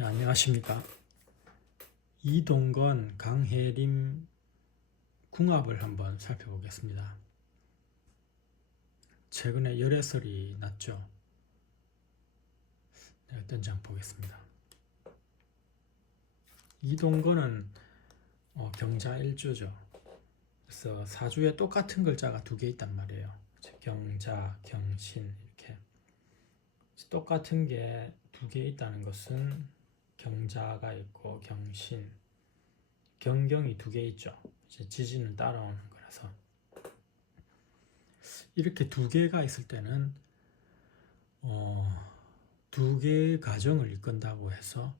네, 안녕하십니까. 이동건 강혜림 궁합을 한번 살펴보겠습니다. 최근에 열애설이 났죠. 네, 어떤 장 보겠습니다. 이동건은 어, 경자 일조죠. 그래서 사주에 똑같은 글자가 두 개 있단 말이에요. 경자, 경신 이렇게 똑같은 게 두 개 있다는 것은 경자가 있고 경신, 경경이 두 개 있죠. 이제 지지는 따라오는 거라서 이렇게 두 개가 있을 때는 어, 두 개의 가정을 이끈다고 해서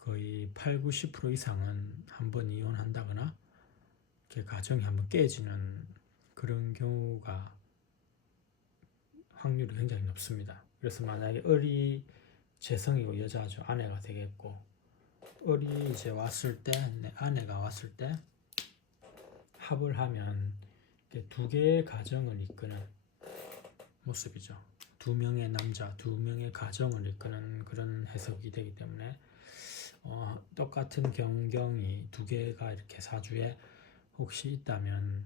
거의 8, 90% 이상은 한 번 이혼한다거나 이렇게 가정이 한번 깨지는 그런 경우가 확률이 굉장히 높습니다. 그래서 만약에 을이 재성이고 여자죠 아내가 되겠고 을이 이제 왔을 때내 아내가 왔을 때 합을 하면 두 개의 가정을 이끄는 모습이죠. 두 명의 남자, 두 명의 가정을 이끄는 그런 해석이 되기 때문에 어, 똑같은 경경이 두 개가 이렇게 사주에 혹시 있다면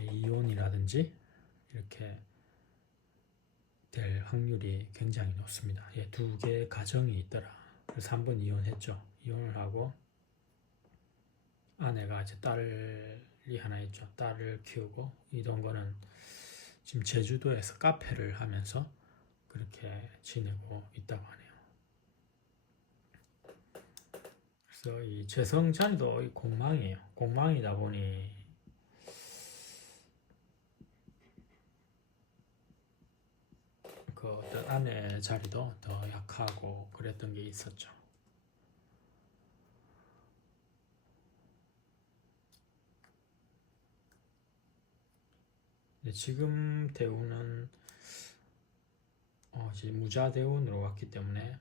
이 이혼이라든지 이렇게 될 확률이 굉장히 높습니다. 예, 두 개의 가정이 있더라. 그래서 한 번 이혼했죠. 이혼을 하고 아내가 이제 딸이 하나 있죠. 딸을 키우고 이 동거는 지금 제주도에서 카페를 하면서 그렇게 지내고 있다고 하네요. 그래서 이 재성 자리도 이 공망이에요. 공망이다 보니 그 어떤 아내 자리도 더 약하고 그랬던 게 있었죠. 네, 지금 대우는 어, 이제 무자 대운으로 왔기 때문에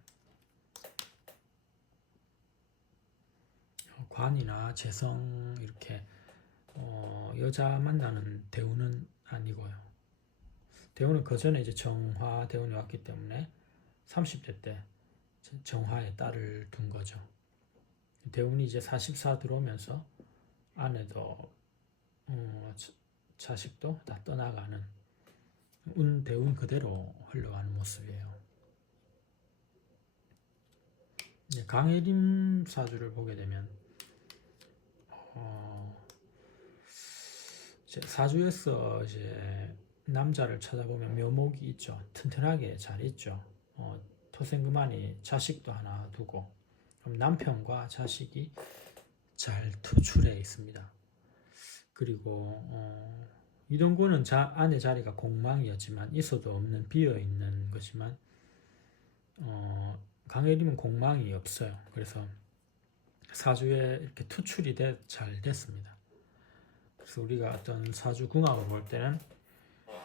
어, 관이나 재성 이렇게 어, 여자 만나는 대우는 아니고요. 대우는 그 전에 이제 정화 대운이 왔기 때문에 30대 때 정화에 딸을 둔 거죠. 대운이 이제 44 들어오면서 아내도 어, 자식도 다 떠나가는 운 대운 그대로 흘러가는 모습이에요. 강혜림 사주를 보게 되면 어, 사주에서 이제 남자를 찾아보면 묘목이 있죠. 튼튼하게 잘 있죠. 어, 토생금한이 자식도 하나 두고 그럼 남편과 자식이 잘 투출해 있습니다. 그리고 어, 이동구는 자, 아내 자리가 공망이었지만 있어도 없는 비어 있는 것이지만 어, 강혜림은 공망이 없어요. 그래서 사주에 이렇게 투출이 돼, 잘 됐습니다. 그래서 우리가 어떤 사주 궁합을 볼 때는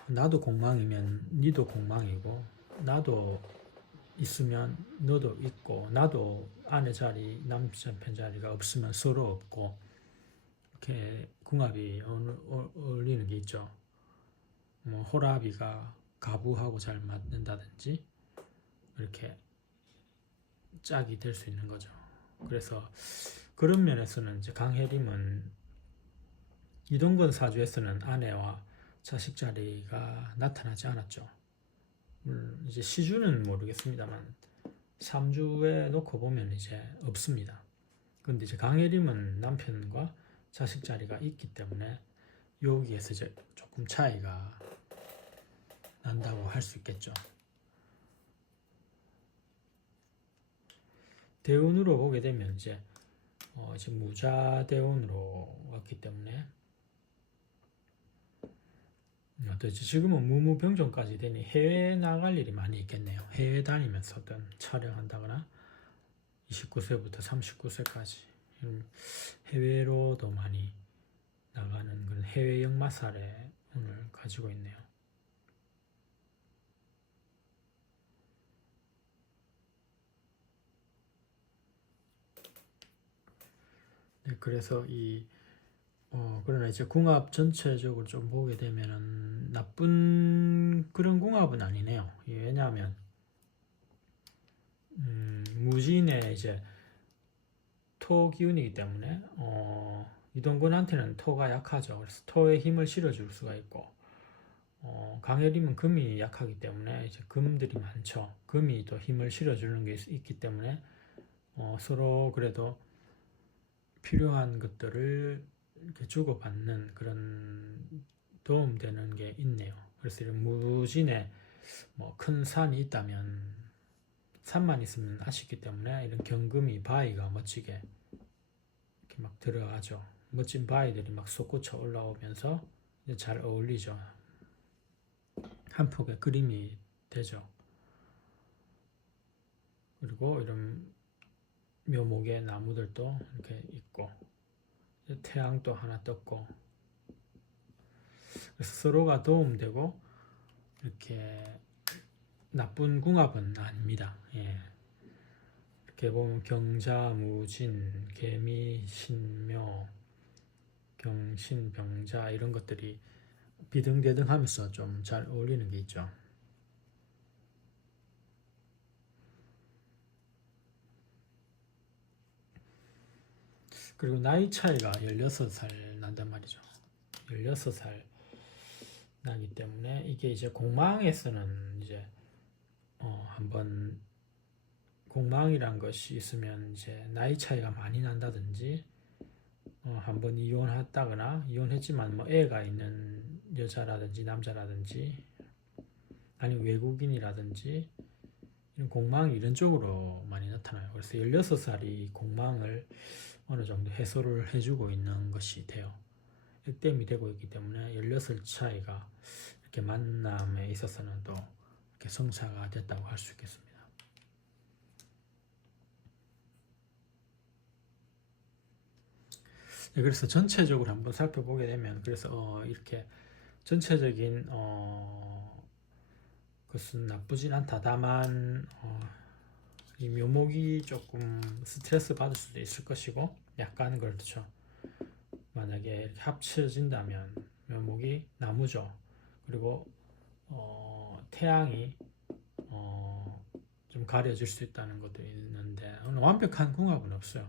나도 공망이면 니도 공망이고 나도 있으면 너도 있고 나도 아내 자리 남편 자리가 없으면 서로 없고 이렇게 궁합이 어울리는 게 있죠. 뭐 호라비가 가부하고 잘 맞는다든지 이렇게 짝이 될 수 있는 거죠. 그래서 그런 면에서는 이제 강혜림은 이동건 사주에서는 아내와 자식 자리가 나타나지 않았죠. 음, 이제 시주는 모르겠습니다만 3주에 놓고 보면 이제 없습니다. 근데 이제 강혜림은 남편과 자식 자리가 있기 때문에 여기에서 이제 조금 차이가 난다고 할 수 있겠죠. 대운으로 보게 되면 이제 어, 지금 무자 대운으로 왔기 때문에 또 이제 지금은 무무병정까지 되니 해외 나갈 일이 많이 있겠네요. 해외 다니면서든 촬영한다거나 29세부터 39세까지 해외로도 많이 나가는 그런 해외 역마살의 운을 가지고 있네요. 네, 그래서 이 어, 그러나 이제 궁합 전체적으로 좀 보게 되면은 나쁜 그런 궁합은 아니네요. 왜냐하면 음, 무진의 이제 토 기운이기 때문에 어, 이동근한테는 토가 약하죠. 그래서 토에 힘을 실어줄 수가 있고 어, 강혜림은 금이 약하기 때문에 이제 금들이 많죠. 금이 또 힘을 실어주는 게 있, 있기 때문에 어, 서로 그래도 필요한 것들을 이렇게 주고받는 그런 도움되는 게 있네요. 그래서 이런 무진에 뭐 큰 산이 있다면 산만 있으면 아쉽기 때문에 이런 경금이 바위가 멋지게 이렇게 막 들어가죠. 멋진 바위들이 막 솟구쳐 올라오면서 잘 어울리죠. 한 폭의 그림이 되죠. 그리고 이런 묘목의 나무들도 이렇게 있고 태양도 하나 떴고 그래서 서로가 도움되고 이렇게 나쁜 궁합은 아닙니다. 예. 이렇게 보면 경자무진, 개미, 신묘, 경신, 병자 이런 것들이 비등대등하면서 좀 잘 어울리는 게 있죠. 그리고 나이 차이가 16살 난단 말이죠. 16살 나기 때문에 이게 이제 공망에서는 이제 어 한번 공망이란 것이 있으면 이제 나이 차이가 많이 난다든지 어 한번 이혼했다거나 이혼했지만 뭐 애가 있는 여자라든지 남자라든지 아니면 외국인이라든지 이런 공망이 이런 쪽으로 많이 나타나요. 그래서 16살이 공망을 어느 정도 해소를 해주고 있는 것이 돼요. 액땜이 되고 있기 때문에 16살 차이가 이렇게 만남에 있어서는 또 이렇게 성사가 됐다고 할 수 있겠습니다. 네, 그래서 전체적으로 한번 살펴보게 되면 그래서 어, 이렇게 전체적인 어, 것은 나쁘진 않다. 다만 어, 이 묘목이 조금 스트레스 받을 수도 있을 것이고 약간 그렇죠. 만약에 이렇게 합쳐진다면 묘목이 나무죠. 그리고 어, 태양이 어, 좀 가려질 수 있다는 것도 있는데 완벽한 궁합은 없어요.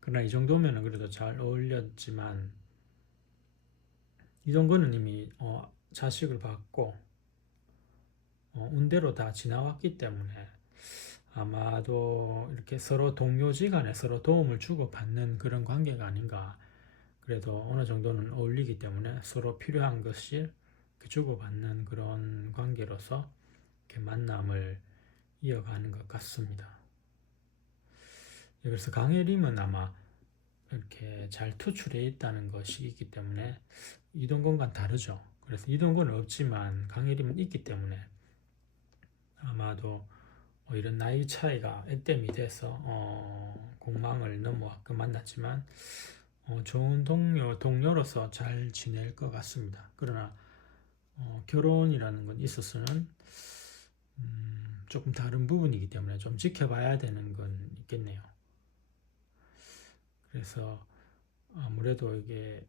그러나 이 정도면 그래도 잘 어울렸지만 이동건은 이미 어, 자식을 받고 어, 운대로 다 지나왔기 때문에 아마도 이렇게 서로 동료지간에 서로 도움을 주고 받는 그런 관계가 아닌가. 그래도 어느 정도는 어울리기 때문에 서로 필요한 것을 주고받는 그런 관계로서 만남을 이어가는 것 같습니다. 예, 그래서 강혜림은 아마 이렇게 잘 투출해 있다는 것이 있기 때문에 이동건과 다르죠. 그래서 이동건은 없지만 강혜림은 있기 때문에 아마도 어, 이런 나이 차이가 액땜이 돼서 어, 공망을 넘어왔고 만났지만 어, 좋은 동료 동료로서 잘 지낼 것 같습니다. 그러나 어, 결혼이라는 건 있어서는 음, 조금 다른 부분이기 때문에 좀 지켜봐야 되는 건 있겠네요. 그래서 아무래도 이게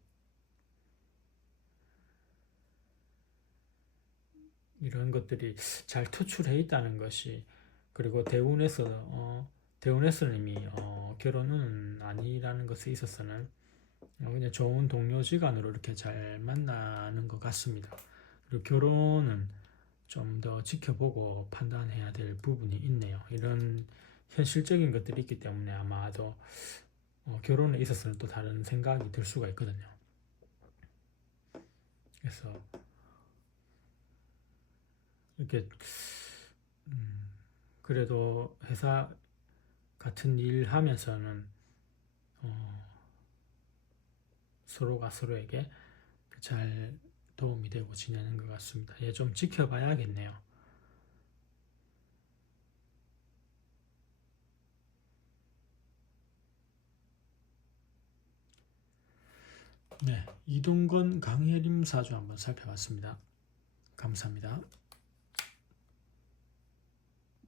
이런 것들이 잘 투출해 있다는 것이 그리고 대운에서 어, 대운에서는 이미 어, 결혼은 아니라는 것에 있어서는 어, 그냥 좋은 동료지간으로 이렇게 잘 만나는 것 같습니다. 그리고 결혼은 좀 더 지켜보고 판단해야 될 부분이 있네요. 이런 현실적인 것들이 있기 때문에 아마도 어, 결혼에 있어서는 또 다른 생각이 들 수가 있거든요. 그래서 이렇게 음, 그래도 회사 같은 일 하면서는 어, 서로가 서로에게 잘 도움이 되고 지내는 것 같습니다. 예, 좀 지켜봐야겠네요. 네, 이동건 강혜림 사주 한번 살펴봤습니다. 감사합니다.